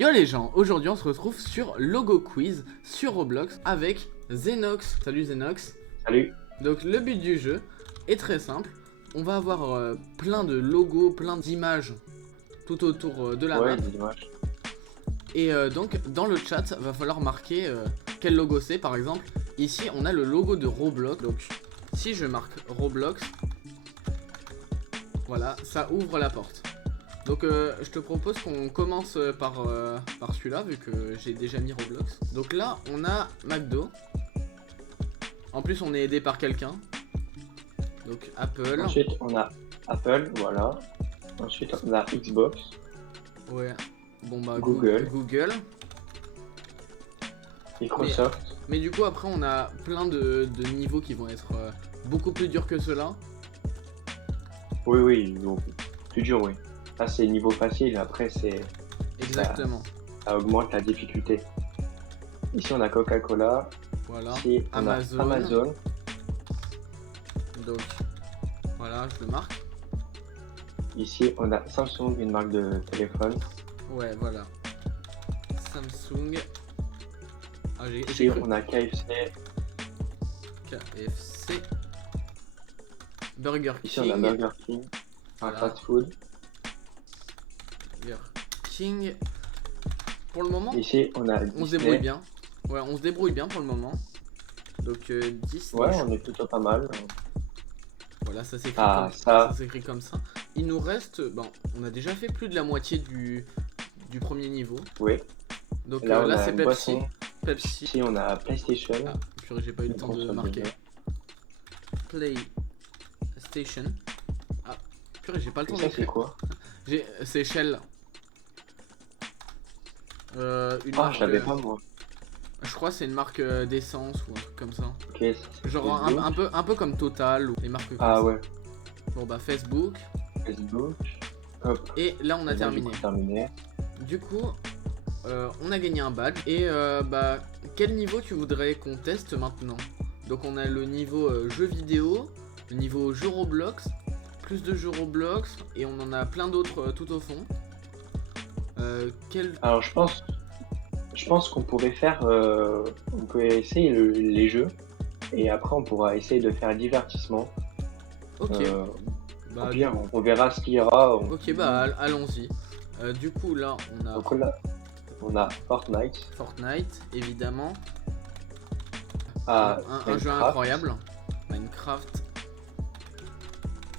Yo les gens, aujourd'hui on se retrouve sur Logo Quiz sur Roblox avec Zenox. Salut Zenox. Salut. Donc le but du jeu est très simple. On va avoir plein de logos, plein d'images tout autour de la map. des images. Et donc dans le chat va falloir marquer quel logo c'est. Par exemple ici on a le logo de Roblox. Donc si je marque Roblox, voilà, ça ouvre la porte. Donc je te propose qu'on commence par celui-là vu que j'ai déjà mis Roblox. Donc là on a McDo. En plus on est aidé par quelqu'un. Donc Apple. Ensuite on a Apple, voilà. Ensuite on a Xbox. Ouais. Bon bah Google. Google. Microsoft. Mais du coup après on a plein de niveaux qui vont être beaucoup plus durs que ceux-là. Oui, donc, plus dur, oui. Là c'est niveau facile, après c'est... Exactement. Ça augmente la difficulté. Ici on a Coca-Cola. Voilà. Ici on Amazon. a Amazon. Donc voilà, je le marque. Ici on a Samsung, une marque de téléphone. Ouais, voilà. Samsung. Ah, Ici on a KFC. KFC. Burger King. Ici on a Burger King. Un Voilà. fast food. Burger King. Pour le moment, Ici on a on se Disney. débrouille bien. Ouais, on se débrouille bien pour le moment. Donc Disney. Ouais, on est plutôt pas mal. Voilà, ça s'écrit ça s'écrit comme ça. Il nous reste, bon, on a déjà fait plus de la moitié du premier niveau. Oui. Donc Là, là on a c'est une Pepsi. boisson. Pepsi. Ici on a PlayStation. Ah, purée, j'ai pas eu le Une temps de console marquer. de jeu. PlayStation. Ah, purée, j'ai pas le Et temps ça c'est d'écrire. quoi? C'est Shell. Une Ah, marque, je savais pas moi. je crois que c'est une marque d'essence ou un truc comme ça. Ok, ça, c'est Genre Facebook. un peu comme Total ou les marques comme Ah ça. ouais, Bon bah Facebook. Facebook. Hop, Et là on a et là, terminé. du coup, terminé. Du coup, on a gagné un badge. Et bah, quel niveau tu voudrais qu'on teste maintenant? Donc on a le niveau jeux vidéo, le niveau jeux Roblox, plus de jeux Roblox, et on en a plein d'autres tout au fond. Alors je pense qu'on pourrait faire, on peut essayer les jeux et après on pourra essayer de faire divertissement. Ok, Au bah, pire, on verra ce qu'il y aura. ok, bah allons-y. Du coup là Donc là, on a Fortnite. Fortnite, évidemment. Ah, Un jeu Minecraft. incroyable. Minecraft.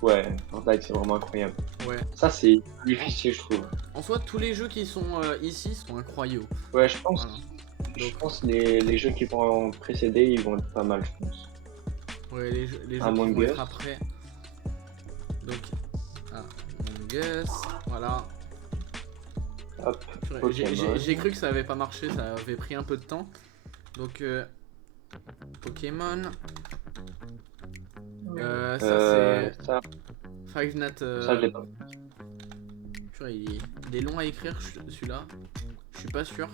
Ouais, Fortnite c'est vraiment incroyable. Ouais. Ça c'est difficile je trouve. En soi, tous les jeux qui sont ici sont incroyables. Ouais, je pense. Voilà. Je pense les jeux qui vont en précéder, ils vont être pas mal, je pense. Ouais, les jeux qui Among vont Us. être après. Donc, Among Us, voilà. Hop, Purée, Pokémon. j'ai cru que ça avait pas marché, ça avait pris un peu de temps. Donc, Pokémon. Ça c'est Ça, Five Nights. ça je l'ai pas. Purée, il est long à écrire celui-là. Je suis pas sûr.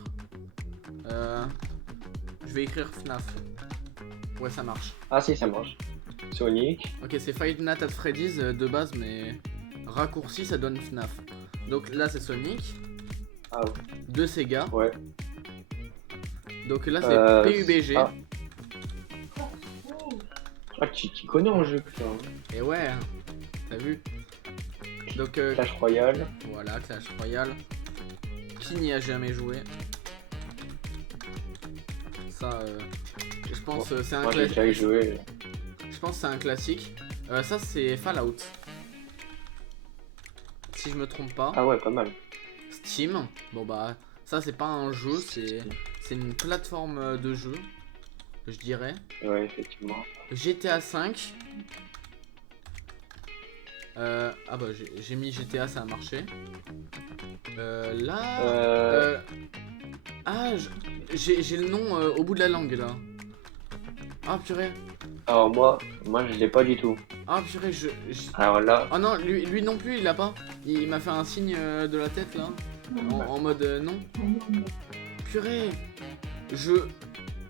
Je vais écrire FNAF. Ouais, ça marche. Ah si, ça marche. Sonic. Ok, c'est Five Nights at Freddy's de base, mais raccourci ça donne FNAF. Donc là c'est Sonic, Ah de Sega. ouais. Donc là c'est PUBG. Ah. Ah, tu connais en jeu, putain. Et ouais, t'as vu. Donc Clash Royale. voilà, Clash Royale. Qui n'y a jamais joué? Ça, je pense c'est un Moi j'ai déjà classique. joué. Je pense que c'est un classique. Ça c'est Fallout. Si je me trompe pas. Ah ouais, pas mal. Steam. Bon bah ça c'est pas un jeu, c'est une plateforme de jeu, je dirais. Ouais, effectivement. GTA 5. Ah bah j'ai mis GTA, ça a marché. Là. Ah j'ai le nom au bout de la langue là. Ah purée. Alors moi je l'ai pas du tout. Ah purée Alors là, Ah non, lui non plus il l'a pas. Il m'a fait un signe de la tête là. En mode non. Purée.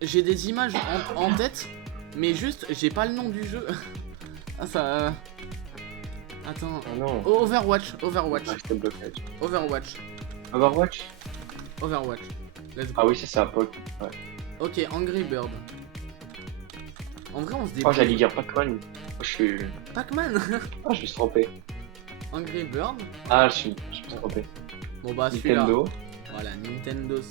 J'ai des images en tête, mais juste j'ai pas le nom du jeu. Ah ça. Attends. ah non. Overwatch. Ah, c'était blocage. Overwatch. Overwatch. Overwatch. Let's go. Ah oui, c'est ça, Poc. Ouais. Ok, Angry Bird. En vrai, on se Oh, débrouille. j'allais dire Pac-Man. Je suis. Pac-Man. Ah, je me suis trompé. Angry Bird. Ah, je me suis trompé. Bon bah celui-là. Nintendo. Voilà, Nintendo.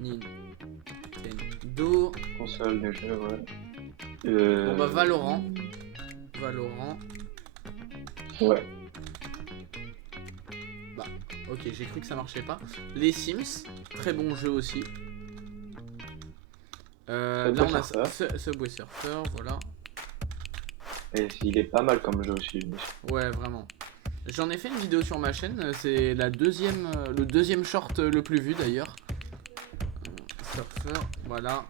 Nintendo. Console de jeu, ouais. Bon bah Valorant. Valorant. Ouais. Bah, ok, j'ai cru que ça marchait pas. Les Sims, très bon jeu aussi. Là on a Subway Surfer, voilà. Et il est pas mal comme jeu aussi. Ouais, vraiment. J'en ai fait une vidéo sur ma chaîne, c'est le deuxième short le plus vu d'ailleurs. Surfer, voilà.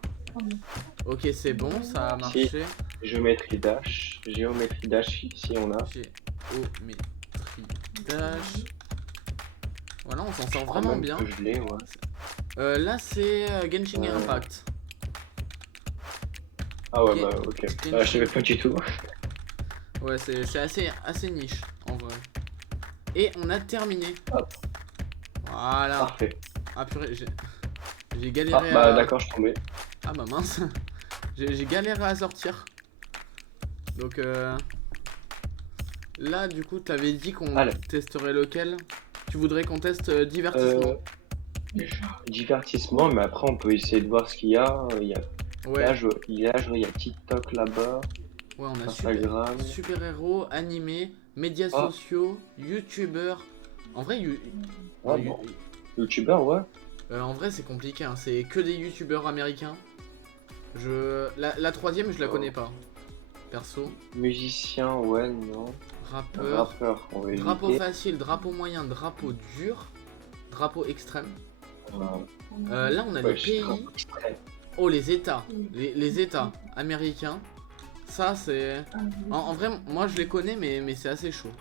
Ok, c'est bon, ça a marché. Géométrie Dash. Géométrie Dash, ici on a. Géométrie Dash. Voilà, on s'en sort vraiment bien. Que je l'ai, ouais. Là, c'est Genshin Impact. Ah ouais, bah ok. Je savais pas du tout. Ouais, c'est assez niche en vrai. Et on a terminé. Hop. Voilà. Parfait. Ah purée, j'ai galéré à... Bah d'accord, je suis tombé. Ah bah mince. J'ai galéré à sortir. Donc là, du coup, t'avais dit qu'on testerait lequel? Tu voudrais qu'on teste divertissement? Divertissement, mais après on peut essayer de voir ce qu'il y a. Il y a... Ouais. il y a TikTok là-bas. Ouais, on a Instagram. super-héros, animés, médias sociaux, youtubeurs. En vrai, youtubeurs, ouais. En vrai, c'est compliqué, hein. C'est que des youtubeurs américains. La troisième, je la connais pas. Perso. Musicien, ouais, non. Rappeur. On drapeau facile, drapeau moyen, drapeau dur, drapeau extrême. Là, on a les pays. Oh, les États. Les États américains. Ça, c'est... En vrai, moi, je les connais, mais c'est assez chaud.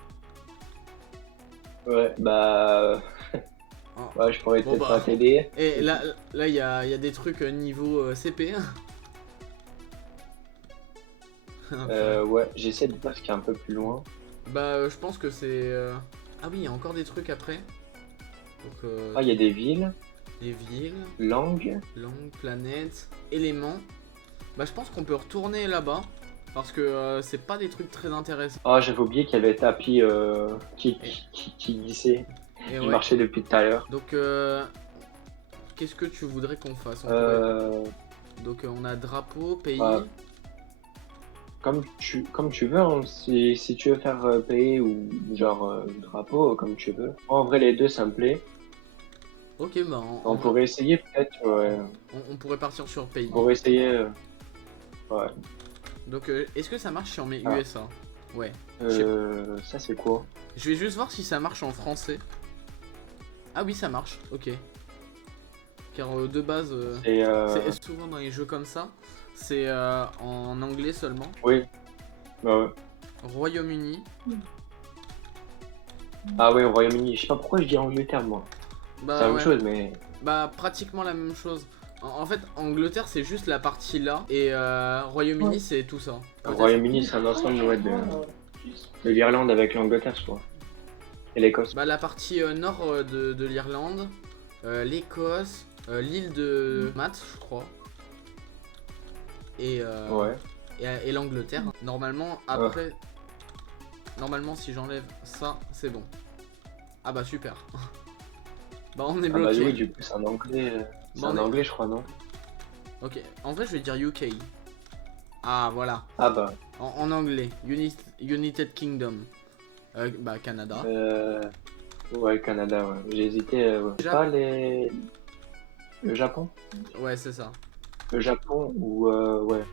Ouais, bah... ouais, je pourrais peut-être pas t'aider. Et là, il y a des trucs niveau CP. Ouais, j'essaie de voir ce qui est un peu plus loin. Bah, je pense que c'est... Ah oui, il y a encore des trucs après. Donc, il y a des villes. Des villes. Langue, planète, éléments. Bah, je pense qu'on peut retourner là-bas. Parce que c'est pas des trucs très intéressants. Ah, j'avais oublié qu'il y avait tapis qui glissait. Qui marchait depuis tout à l'heure. Donc, qu'est-ce que tu voudrais qu'on fasse? Donc, on a drapeau, pays. Comme tu veux, hein. Si tu veux faire pays ou genre drapeau, comme tu veux. En vrai, les deux, ça me plaît. Ok, bah on pourrait essayer peut-être, ouais. On pourrait partir sur pays. On pourrait essayer, ouais. Donc, est-ce que ça marche si on met USA? Ouais. Ça, c'est quoi? Je vais juste voir si ça marche en français. Ah oui, ça marche, ok. Car de base, c'est souvent dans les jeux comme ça, c'est en anglais seulement. Oui, bah ouais. Royaume-Uni. Ah ouais, au Royaume-Uni, je sais pas pourquoi je dis Angleterre, moi. Bah, c'est la même chose, mais... Bah, pratiquement la même chose. En fait, Angleterre, c'est juste la partie là, et Royaume-Uni, c'est tout ça. Royaume-Uni, c'est un ensemble de l'Irlande avec l'Angleterre, je crois. Et l'Écosse. Bah, la partie nord de l'Irlande, l'Écosse, l'île de Math, je crois. Et, et l'Angleterre. Normalement, après... Normalement, si j'enlève ça, c'est bon. Ah bah, super. Bah, on est bloqué. Bah oui, du coup, c'est en anglais. C'est en anglais, je crois, non? Ok, en vrai, je vais dire UK. Ah, voilà. Ah bah. En anglais, United Kingdom. Bah, Canada. Ouais, Canada, ouais. J'ai hésité. Pas le Japon? Ouais, c'est ça. Le Japon ou ouais.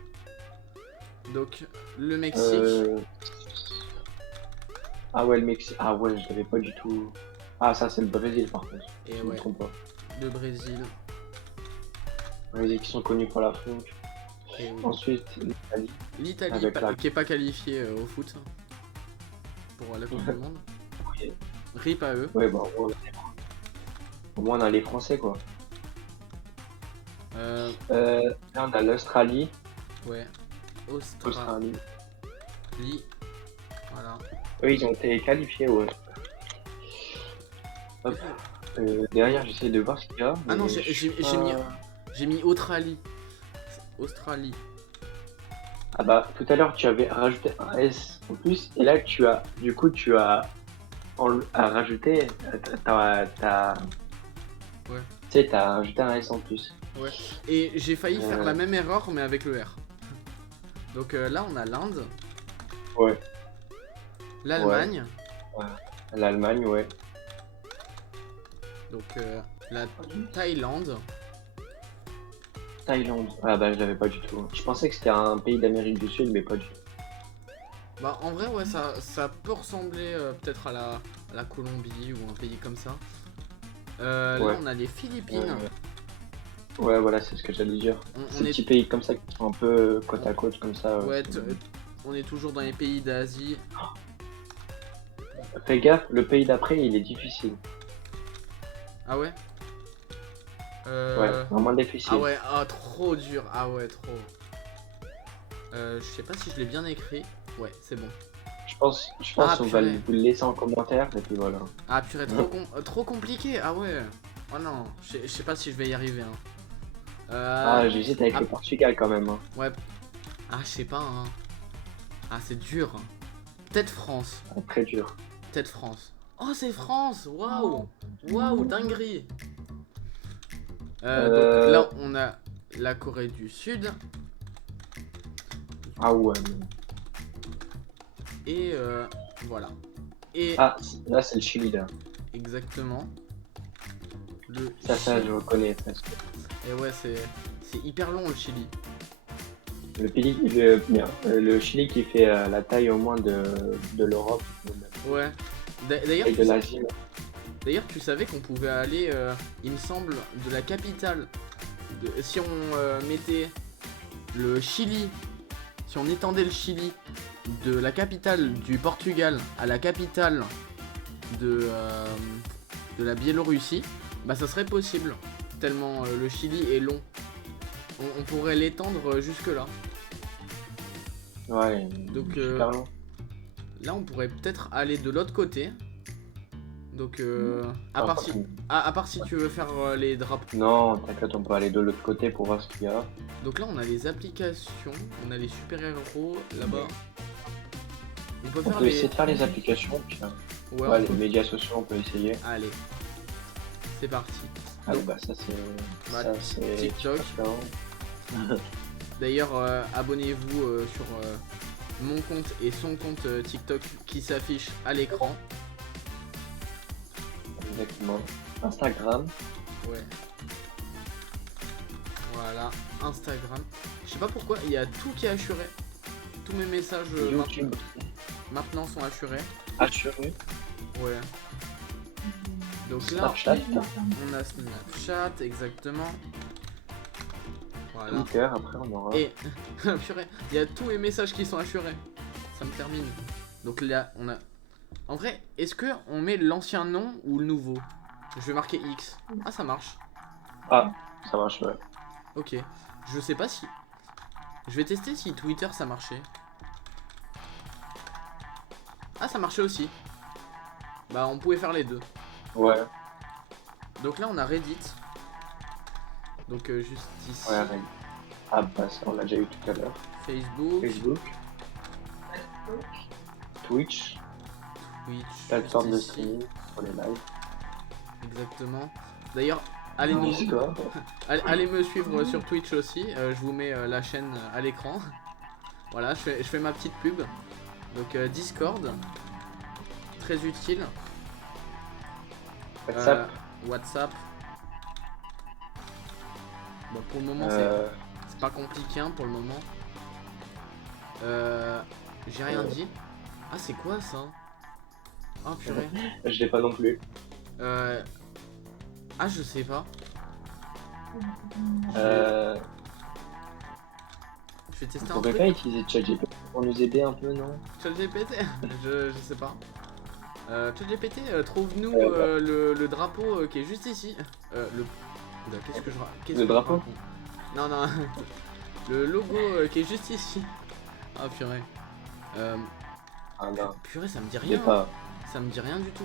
Donc, le Mexique. Ah ouais, le Mexique. Ah ouais, je l'avais pas du tout. Ah, ça, c'est le Brésil, par contre. Et je me trompe pas. Le Brésil. Les qui sont connus pour la funk. Ensuite, l'Italie. L'Italie, qui est pas qualifiée au foot. Pour la Coupe du Monde. Oui. RIP à eux. Ouais, bah, au moins, on a les Français, quoi. Là, on a l'Australie. Ouais. Australie. Voilà. Eux, ils ont été qualifiés, ouais. Hop. Derrière, j'essaie de voir ce qu'il y a. Ah non, mais j'ai je suis j'ai mis Australie. Australie. Ah bah, tout à l'heure, tu avais rajouté un S en plus, et là, tu as rajouté, Ouais. tu sais, t'as rajouté un S en plus. Ouais. Et j'ai failli faire Euh, la même erreur, mais avec le R. Donc là, on a l'Inde, ouais, l'Allemagne, ouais. L'Allemagne, ouais. donc la Thaïlande. Thaïlande. Ah bah, je l'avais pas du tout. Je pensais que c'était un pays d'Amérique du Sud, mais pas du tout. Bah en vrai ouais ça peut ressembler peut-être à la Colombie ou un pays comme ça. Là Ouais. on a les Philippines. Ouais, voilà, c'est ce que j'allais dire. On Ces est petits pays comme ça qui sont un peu côte à côte, comme ça. ouais on est toujours dans les pays d'Asie. Fais gaffe, le pays d'après, il est difficile. Ah ouais. Ouais, vraiment difficile. Ah ouais trop dur. Ah ouais trop. Je sais pas si je l'ai bien écrit. Ouais c'est bon. Je pense Ah, on va purée. vous le laisser en commentaire, et puis voilà. Ah purée trop compliqué. Ah ouais. Oh non je sais pas si je vais y arriver hein. J'hésite avec le Portugal quand même. Hein. Ouais. Ah je sais pas hein. Ah c'est dur. Peut-être France. Ah, très dur. Peut-être France. Oh, c'est France. Waouh. Waouh, dinguerie. Donc là, on a la Corée du Sud. Ah ouais. Et voilà. Et Ah, là c'est le Chili là. exactement. Le Ça, Chili. je reconnais presque. Et ouais, c'est hyper long le Chili. Le Chili qui fait la taille au moins de l'Europe. Ouais. D'ailleurs, Et de l'Asie. d'ailleurs, tu savais qu'on pouvait aller, il me semble, de la capitale. Si on mettait le Chili, si on étendait le Chili de la capitale du Portugal à la capitale de la Biélorussie, bah ça serait possible. Tellement le Chili est long. On pourrait l'étendre jusque là. Ouais. Donc Super long. là on pourrait peut-être aller de l'autre côté. Donc à part si tu veux faire les drapeaux. Non, t'inquiète, on peut aller de l'autre côté pour voir ce qu'il y a. Donc là on a les applications, on a les super-héros là-bas. On peut essayer de faire les applications, puis Ouais, les médias sociaux, on peut essayer. Allez, c'est parti. Allez, Donc, bah ça c'est... bah, ça c'est... TikTok. D'ailleurs, abonnez-vous sur mon compte et son compte TikTok qui s'affiche à l'écran. Exactement. Instagram. Ouais. Voilà, Instagram. Je sais pas pourquoi, il y a tout qui est assuré. Tous mes messages YouTube. maintenant sont assurés. Assuré. Ouais. Donc là, Snapchat. on a Snapchat, exactement. Voilà. Twitter, après on aura... Et, purée, il y a tous mes messages qui sont assurés. Ça me termine. Donc là, on a... En vrai, est-ce que on met l'ancien nom ou le nouveau? Je vais marquer X. Ah, ça marche. Ah, ça marche, ouais. Ok. Je sais pas si... Je vais tester si Twitter ça marchait. Ah, ça marchait aussi. Bah, on pouvait faire les deux. Ouais. Donc là, on a Reddit. Donc juste ici. Ouais, Reddit. Ah bah ça on l'a déjà eu tout à l'heure. Facebook. Facebook. Twitch. Twitch. Plateforme de juste ici. streaming pour les lives. Exactement. D'ailleurs, allez, Discord. allez me suivre sur Twitch aussi. Je vous mets la chaîne à l'écran. Voilà, je fais ma petite pub. Donc Discord. Très utile. WhatsApp. WhatsApp. Bon, pour le moment, c'est pas compliqué hein, pour le moment. J'ai rien dit. Ah, c'est quoi ça? Ah, purée. Je l'ai pas non plus. Ah, je sais pas. Je vais tester On un pourrait truc. pas utiliser ChatGPT pour nous aider un peu, non? ChatGPT je sais pas. ChatGPT, trouve-nous bah. le drapeau qui est juste ici. Oula, qu'est-ce que je Le drapeau raconte? Non, non. Le logo qui est juste ici. Ah, purée. Ah non, Purée, ça me dit je l'ai rien. pas. Ça me dit rien du tout.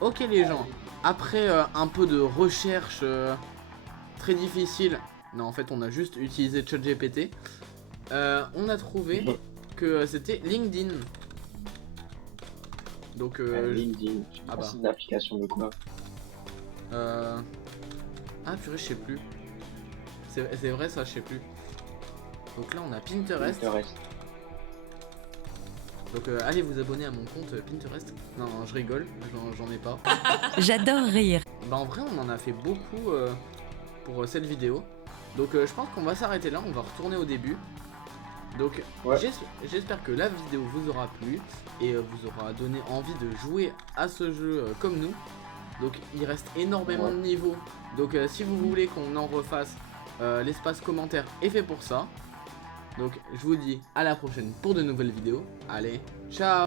Ok, les gens. après un peu de recherche très difficile, non en fait on a juste utilisé ChatGPT, on a trouvé que c'était LinkedIn. Donc LinkedIn, ah bah. c'est une application de quoi? Ah purée, je sais plus. C'est vrai ça, je sais plus. Donc là on a Pinterest. Donc allez vous abonner à mon compte Pinterest. Non, non je rigole, j'en ai pas. J'adore rire. Bah en vrai on en a fait beaucoup pour cette vidéo. Donc je pense qu'on va s'arrêter là, on va retourner au début. Donc ouais. j'espère que la vidéo vous aura plu et vous aura donné envie de jouer à ce jeu comme nous. Donc il reste énormément de niveaux. Donc si vous voulez qu'on en refasse, l'espace commentaire est fait pour ça. Donc je vous dis à la prochaine pour de nouvelles vidéos. Allez, ciao!